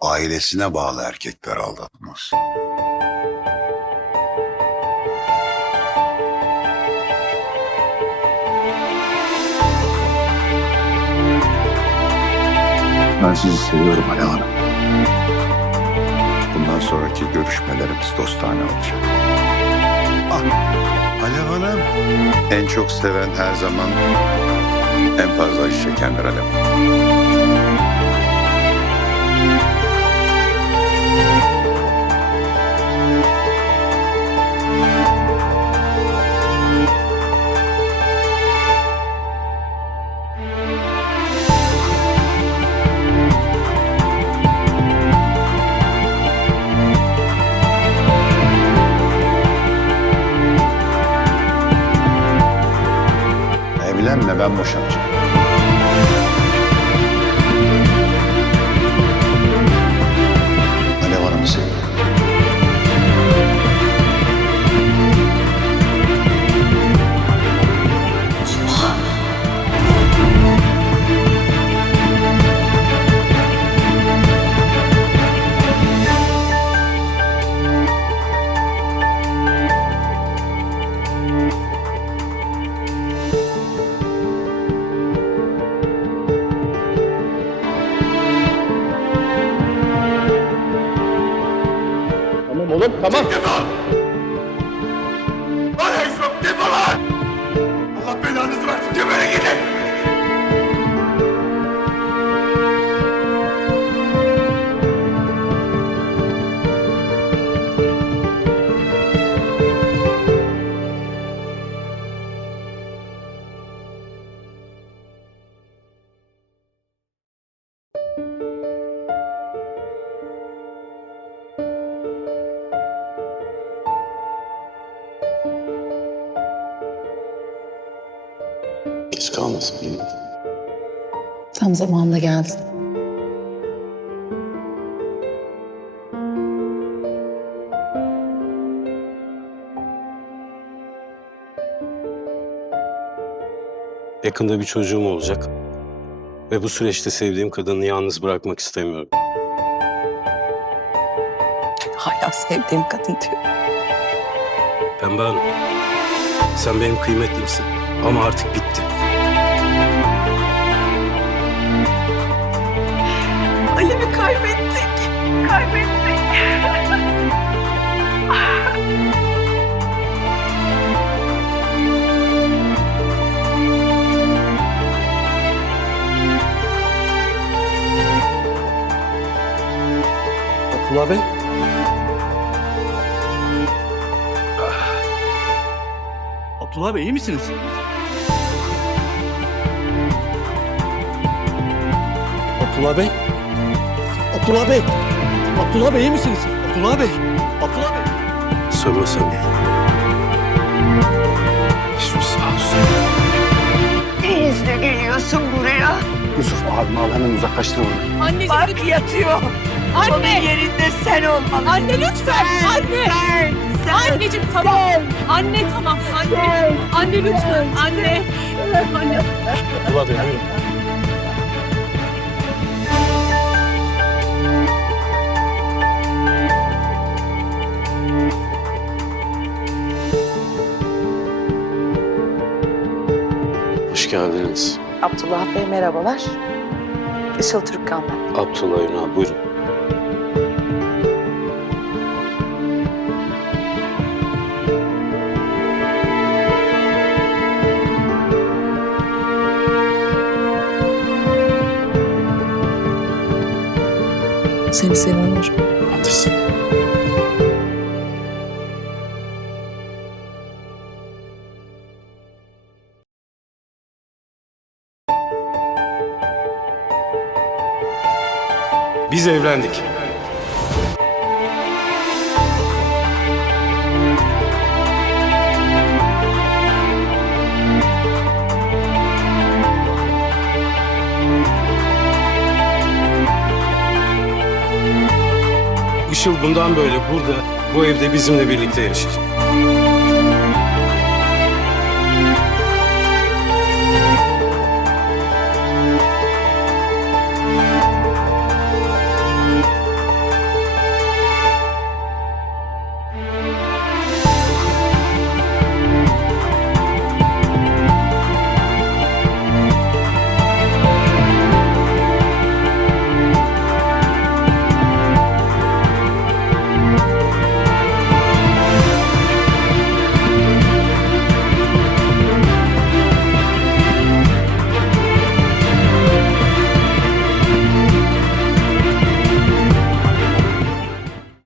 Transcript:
ailesine bağlı erkekler aldatmaz. Ben sizi seviyorum Alev Hanım. Bundan sonraki görüşmelerimiz dostane olacak. Ah, Alev Hanım. En çok seven her zaman en fazla acı çekendir Alev Hanım. Evlenme ben boşanacağım. Alev Hanım'ı seviyorum. Tamam oğlum tamam. Yok defol lan! Allah belanızı versin gebere gidin! Geç kalmasın mi? Tam zamanında geldin. Yakında bir çocuğum olacak. Ve bu süreçte sevdiğim kadını yalnız bırakmak istemiyorum. Hala sevdiğim kadın diyor. Pembe Hanım, sen benim kıymetlimsin. Ama artık bitti. Ali'mi kaybettik. Kaybettik. Abdullah Bey. Abdullah Bey iyi misiniz? Abdullah Bey. Abdullah Bey. Abdullah Bey iyi misiniz? Abdullah Bey. Abdullah Bey. Söylesem. Hiçbir sağ olsun. Denizle geliyorsun buraya. Yusuf abimi al hemen uzaklaştır onu. Anneciğim Bak yatıyor. Onun Anne. yerinde sen olmalısın. Anne lütfen. Anne. Sen, sen, Anneciğim tamam. Anne tamam. Anne. Anne lütfen. Anne. Anne. Abdullah Bey buyurun. Hoş geldiniz. Abdullah Bey merhabalar. Işıl Türkkan ben. Abdullah Ünal buyurun. Seni seviyorum. Adresim. Biz evlendik. Işıl bundan böyle burada, bu evde bizimle birlikte yaşayacak.